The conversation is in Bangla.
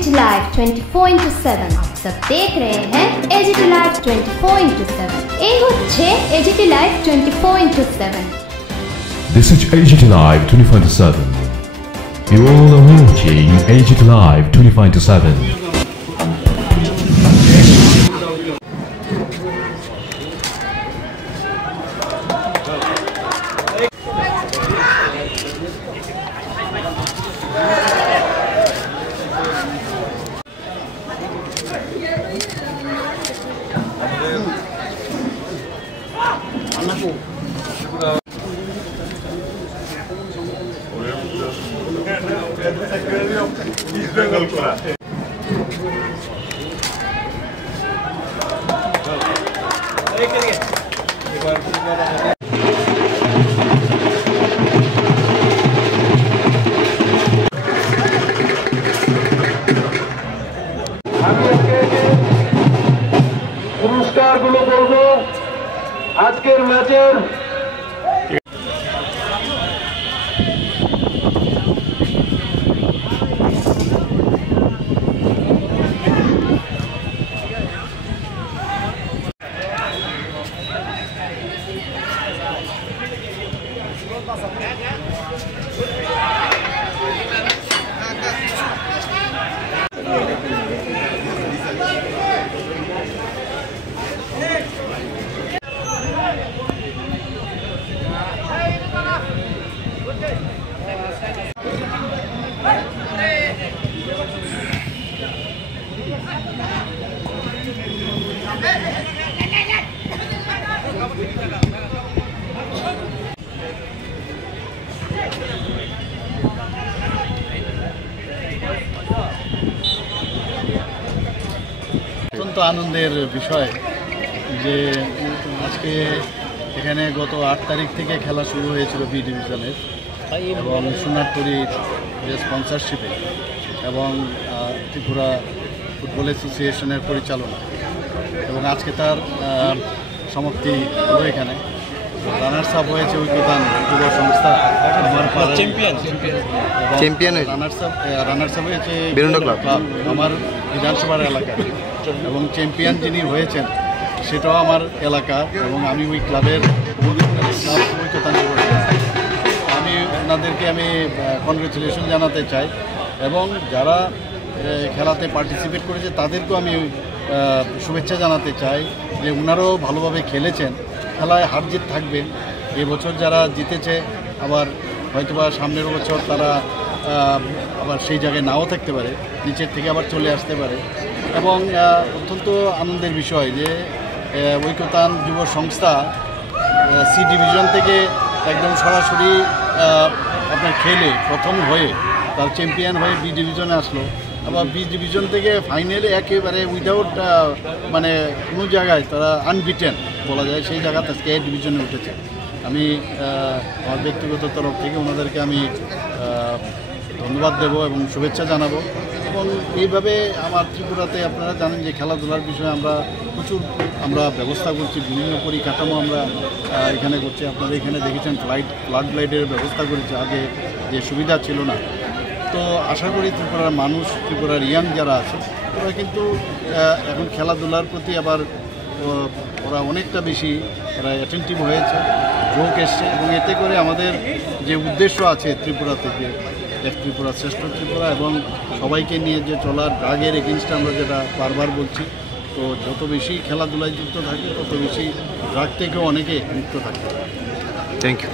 AGT Live 24/7 आप सब देख रहे हैं AGT Live 24/7 ये होच्छे AGT Live 24/7 This is AGT Live 24/7 You all are watching AGT Live 24/7 পুরস্কারগুলো বলবো আজকের ম্যাচের অত্যন্ত আনন্দের বিষয় যে আজকে এখানে গত 8 তারিখ থেকে খেলা শুরু হয়েছিল বি ডিভিশনের এবং সোনারতরীর যে স্পন্সরশিপে এবং ত্রিপুরা ফুটবল অ্যাসোসিয়েশনের পরিচালনা এবং আজকে তার সমাপ্তি হলো এখানে রানার্স আপ হয়েছে ঐক্যতান যুব সংস্থা আমার চ্যাম্পিয়ন রানার্স আপ হয়েছে ক্লাব আমার বিধানসভার এলাকা এবং চ্যাম্পিয়ন যিনি হয়েছেন সেটাও আমার এলাকা এবং আমি ওই ক্লাবের ঐক্যতান আমি ওনাদেরকে আমি কনগ্রেচুলেশন জানাতে চাই এবং যারা খেলাতে পার্টিসিপেট করেছে তাদেরকেও আমি শুভেচ্ছা জানাতে চাই যে ওনারাও ভালোভাবে খেলেছেন খেলায় হার জিত থাকবে এবছর যারা জিতেছে আবার হয়তোবা সামনের বছর তারা আবার সেই জায়গায় নাও থাকতে পারে নিচের থেকে আবার চলে আসতে পারে এবং অত্যন্ত আনন্দের বিষয় যে ঐক্যতান যুব সংস্থা সি ডিভিশন থেকে একদম সরাসরি আপনার খেলে প্রথম হয়ে তার চ্যাম্পিয়ন হয়ে বি ডিভিশনে আসলো আবার বি ডিভিশন থেকে ফাইনালে একেবারে উইদাউট মানে কোনো জায়গায় তারা আনবিটেন বলা যায় সেই জায়গাতে আজকে এ ডিভিশনে উঠেছে আমি আমার ব্যক্তিগত তরফ থেকে ওনাদেরকে আমি ধন্যবাদ দেব এবং শুভেচ্ছা জানাবো এবং এইভাবে আমার ত্রিপুরাতে আপনারা জানেন যে খেলাধুলার বিষয়ে আমরা প্রচুর ব্যবস্থা করছি বিভিন্ন পরিকাঠামো আমরা এখানে করছি আপনারা এখানে দেখেছেন ফ্লাড লাইটের ব্যবস্থা করেছি আগে যে সুবিধা ছিল না তো আশা করি ত্রিপুরার মানুষ ত্রিপুরার ইয়াং যারা আছে ওরা কিন্তু এখন খেলাধুলার প্রতি আবার ওরা অনেকটা বেশি ওরা অ্যাটেন্টিভ হয়েছে যোগ এসছে এবং এতে করে আমাদের যে উদ্দেশ্য আছে ত্রিপুরা থেকে এক ত্রিপুরা শ্রেষ্ঠ ত্রিপুরা এবং সবাইকে নিয়ে যে চলার ড্রাগের এগেনস্টে আমরা যেটা বারবার বলছি তো যত বেশি খেলাধুলায় যুক্ত থাকে তত বেশি ড্রাগ থেকেও অনেকে মুক্ত থাকে থ্যাংক ইউ